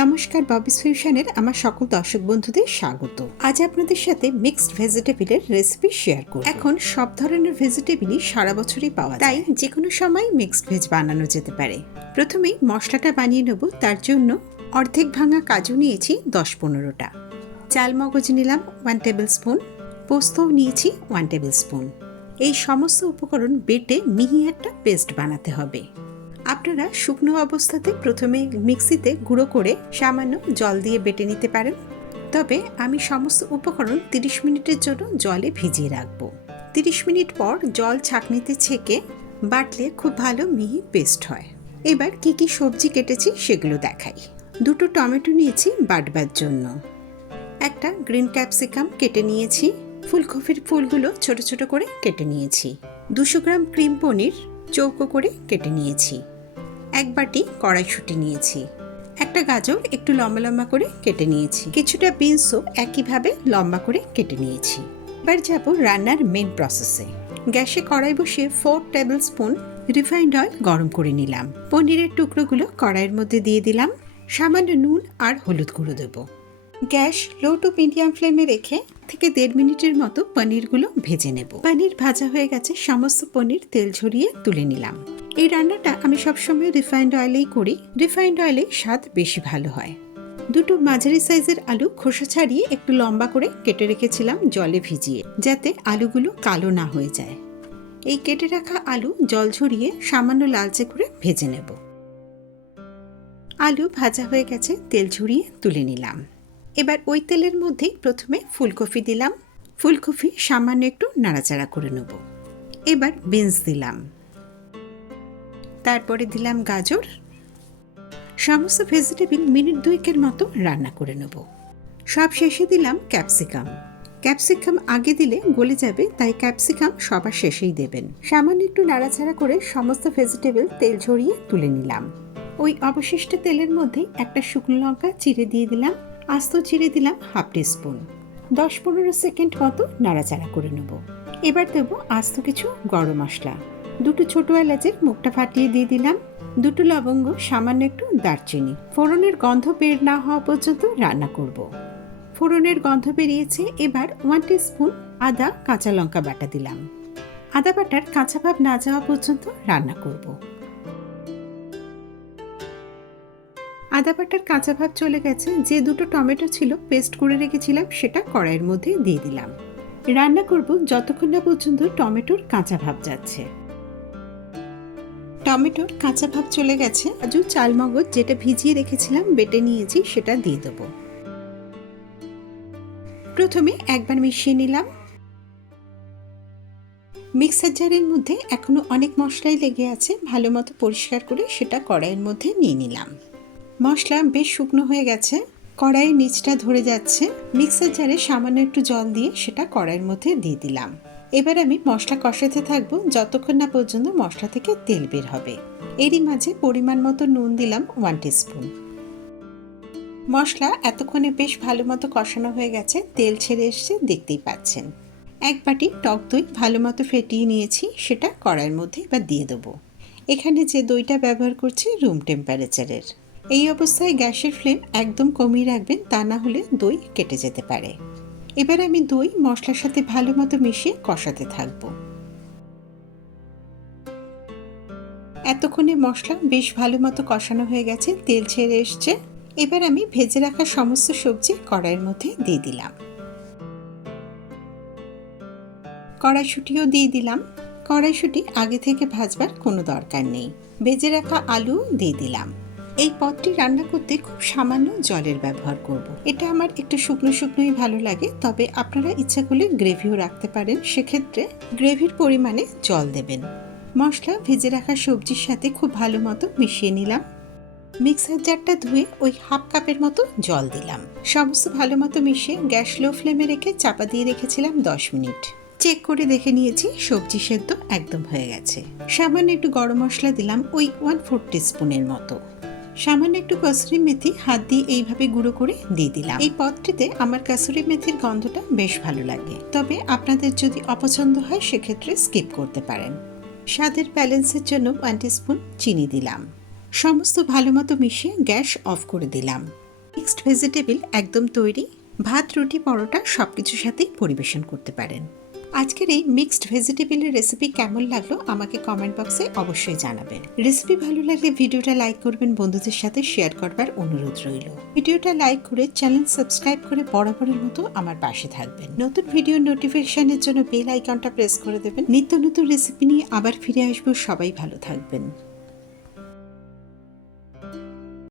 নমস্কার ববিস ফিউশনের আমার সকল দর্শক বন্ধুদের স্বাগত। আজ আপনাদের সাথে মিক্সড ভেজিটেবিলের রেসিপি শেয়ার করব। এখন সব ধরনের ভেজিটেবিলই সারা বছরই পাওয়া তাই যে কোনো সময় মিক্সড ভেজ বানানো যেতে পারে। প্রথমেই মশলাটা বানিয়ে নেব। তার জন্য অর্ধেক ভাঙা কাজু নিয়েছি, দশ পনেরোটা। চাল মগজ নিলাম ওয়ান টেবিল স্পুন পোস্তও নিয়েছি ওয়ান টেবিল স্পুন এই সমস্ত উপকরণ বেটে মিহি একটা পেস্ট বানাতে হবে। আপনারা শুকনো অবস্থাতে প্রথমে মিক্সিতে গুঁড়ো করে সামান্য জল দিয়ে বেটে নিতে পারেন। তবে আমি সমস্ত উপকরণ 30 মিনিটের জন্য জলে ভিজিয়ে রাখব। 30 মিনিট পর জল ছাঁকনিতে ছেঁকে বাটলে খুব ভালো মিহি পেস্ট হয়। এবার কি কি সবজি কেটেছি সেগুলো দেখাই। দুটো টমেটো নিয়েছি বাটবার জন্য। একটা গ্রিন ক্যাপসিকাম কেটে নিয়েছি। ফুলকপির ফুলগুলো ছোট ছোট করে কেটে নিয়েছি। দুশো গ্রাম ক্রিম পনির চৌকো করে কেটে নিয়েছি। এক বাটি কড়াইশুঁটি নিয়েছি। একটা গাজর একটু লম্বা লম্বা করে কেটে নিয়েছি। কিছুটা বিনসও একইভাবে লম্বা করে কেটে নিয়েছি। এবার যাব রান্নার মেন প্রসেসে গ্যাসে কড়াই বসিয়ে four tablespoon refined oil গরম করে নিলাম। পনিরের টুকরোগুলো কড়াইয়ের মধ্যে দিয়ে দিলাম। সামান্য নুন আর হলুদ গুঁড়ো দেবো। গ্যাস লো টু মিডিয়াম ফ্লেমে রেখে থেকে দেড় মিনিটের মতো পনিরগুলো ভেজে নেব। পনির ভাজা হয়ে গেছে, সমস্ত পনির তেল ঝরিয়ে তুলে নিলাম। এই রান্নাটা আমি সবসময় রিফাইন্ড অয়েলেই করি। রিফাইন্ড অয়েলে স্বাদ বেশি ভালো হয়। দুটো মাঝারি সাইজের আলু খোসা ছাড়িয়ে একটু লম্বা করে কেটে রেখেছিলাম জলে ভিজিয়ে, যাতে আলুগুলো কালো না হয়ে যায়। এই কেটে রাখা আলু জল ঝরিয়ে সামান্য লালচে করে ভেজে নেব। আলু ভাজা হয়ে গেছে, তেল ঝরিয়ে তুলে নিলাম। এবার ওই তেলের মধ্যেই প্রথমে ফুলকপি দিলাম। ফুলকপি সামান্য একটু নাড়াচাড়া করে নেব। এবার বিনস দিলাম। তারপরে দিলাম গাজর। সমস্ত ভেজিটেবিল মিনিট দুইকের মতো রান্না করে নেব। সব শেষে দিলাম ক্যাপসিকাম। ক্যাপসিকাম আগে দিলে গলে যাবে, তাই ক্যাপসিকাম সবার শেষেই দেবেন। সামান্য একটু নাড়াচাড়া করে সমস্ত ভেজিটেবল তেল ঝরিয়ে তুলে নিলাম। ওই অবশিষ্ট তেলের মধ্যে একটা শুকনো লঙ্কা চিড়ে দিয়ে দিলাম, আস্ত চিড়ে দিলাম হাফ স্পুন। দশ পনেরো সেকেন্ড মতো নাড়াচাড়া করে নেব। এবার দেবো আস্ত কিছু গরম মশলা। দুটো ছোট এলাচের মুখটা ফাটিয়ে দিয়ে দিলাম। দুটো লবঙ্গ, সামান্য একটু দারচিনি। ফোড়নের গন্ধ বের না হওয়া পর্যন্ত রান্না করব। ফোড়নের গন্ধ বেরিয়েছে, এবার ওয়ান স্পুন আদা, কাঁচা লঙ্কা বাটা দিলাম। আদা বাটার কাঁচা ভাব না যাওয়া পর্যন্ত রান্না করব। আদা বাটার কাঁচা ভাব চলে গেছে। যে দুটো টমেটো ছিল পেস্ট করে রেখেছিলাম, সেটা কড়াইয়ের মধ্যে দিয়ে দিলাম। রান্না করব যতক্ষণ না পর্যন্ত টমেটোর কাঁচা ভাব যাচ্ছে। টমেটোর কাঁচা ভাব চলে গেছে। কাজু, চালমগজ যেটা ভিজিয়ে রেখেছিলাম, বেটে নিয়েছি, সেটা দিয়ে দেবো। প্রথমে একবার মিশিয়ে নিলাম। মিক্সার জারের মধ্যে এখনও অনেক মশলাই লেগে আছে, ভালো মতো পরিষ্কার করে সেটা কড়াইয়ের মধ্যে নিয়ে নিলাম। মশলা বেশ শুকনো হয়ে গেছে, কড়াইয়ের নিচটা ধরে যাচ্ছে। মিক্সার জারে সামান্য একটু জল দিয়ে সেটা কড়াইয়ের মধ্যে দিয়ে দিলাম। এবার আমি মশলা কষাতে থাকব, যতক্ষণ না পর্যন্ত মশলা থেকে তেল বের হবে। এরই মাঝে পরিমাণ মতো নুন দিলাম ওয়ান স্পুন মশলা এতক্ষণে বেশ ভালো মতো কষানো হয়ে গেছে, তেল ছেড়ে এসছে, দেখতেই পাচ্ছেন। এক বাটি টক দই ভালো মতো ফেটিয়ে নিয়েছি, সেটা কড়াইয়ের মধ্যে এবার দিয়ে দেবো। এখানে যে দইটা ব্যবহার করছি রুম টেম্পারেচারের এই অবস্থায় গ্যাসের ফ্লেম একদম কমিয়ে রাখবেন, তা না হলে দই কেটে যেতে পারে। এবার আমি দই, মশলার সাথে ভালো মতো মিশিয়ে কষাতে থাকব। এতক্ষণে মশলা বেশ ভালো মতো কষানো হয়ে গেছে, তেল ছেড়ে এসছে। এবার আমি ভেজে রাখা সমস্ত সবজি কড়াইয়ের মধ্যে দিয়ে দিলাম। কড়াইশুটিও দিয়ে দিলাম। কড়াইশুটি আগে থেকে ভাজবার কোনো দরকার নেই। ভেজে রাখা আলু দিয়ে দিলাম। এই পদটি রান্না করতে খুব সামান্য জলের ব্যবহার করব। এটা আমার একটু শুকনো শুকনোই ভালো লাগে, তবে আপনারা ইচ্ছা করলে গ্রেভিও রাখতে পারেন। সেক্ষেত্রে গ্রেভির পরিমাণে জল দেবেন। মশলা ভেজে রাখা সবজির সাথে খুব ভালো মতো মিশিয়ে নিলাম। মিক্সার জারটা ধুয়ে ওই হাফ কাপের মতো জল দিলাম। সমস্ত ভালো মতো মিশিয়ে গ্যাস লো ফ্লেমে রেখে চাপা দিয়ে রেখেছিলাম দশ মিনিট। চেক করে দেখে নিয়েছি সবজি সেদ্ধ একদম হয়ে গেছে। সামান্য একটু গরম মশলা দিলাম ওই ওয়ান ফোর স্পুনের মতো। সামান্য একটু কসুরি মেথি হাত দিয়ে এইভাবে গুঁড়ো করে দিয়ে দিলাম। এই পদটিতে আমার কাসুরি মেথির গন্ধটা বেশ ভালো লাগে। তবে আপনাদের যদি অপছন্দ হয়, সেক্ষেত্রে স্কিপ করতে পারেন। স্বাদের ব্যালেন্সের জন্য ওয়ান স্পুন চিনি দিলাম। সমস্ত ভালো মতো মিশিয়ে গ্যাস অফ করে দিলাম। মিক্সড ভেজিটেবল একদম তৈরি। ভাত, রুটি, পরোটা সব কিছুর সাথেই পরিবেশন করতে পারেন। আজকের এই মিক্সড ভেজিটেবিলের রেসিপি কেমন লাগল আমাকে কমেন্ট বক্সে অবশ্যই জানাবেন। রেসিপি ভালো লাগলে ভিডিওটা লাইক করবেন, বন্ধুদের সাথে শেয়ার করবার অনুরোধ রইল। ভিডিওটা লাইক করে চ্যানেল সাবস্ক্রাইব করে বরাবরের মতো আমার পাশে থাকবেন। নতুন ভিডিও নোটিফিকেশনের জন্য বেল আইকনটা প্রেস করে দেবেন। নিত্য নতুন রেসিপি নিয়ে আবার ফিরে আসব। সবাই ভালো থাকবেন।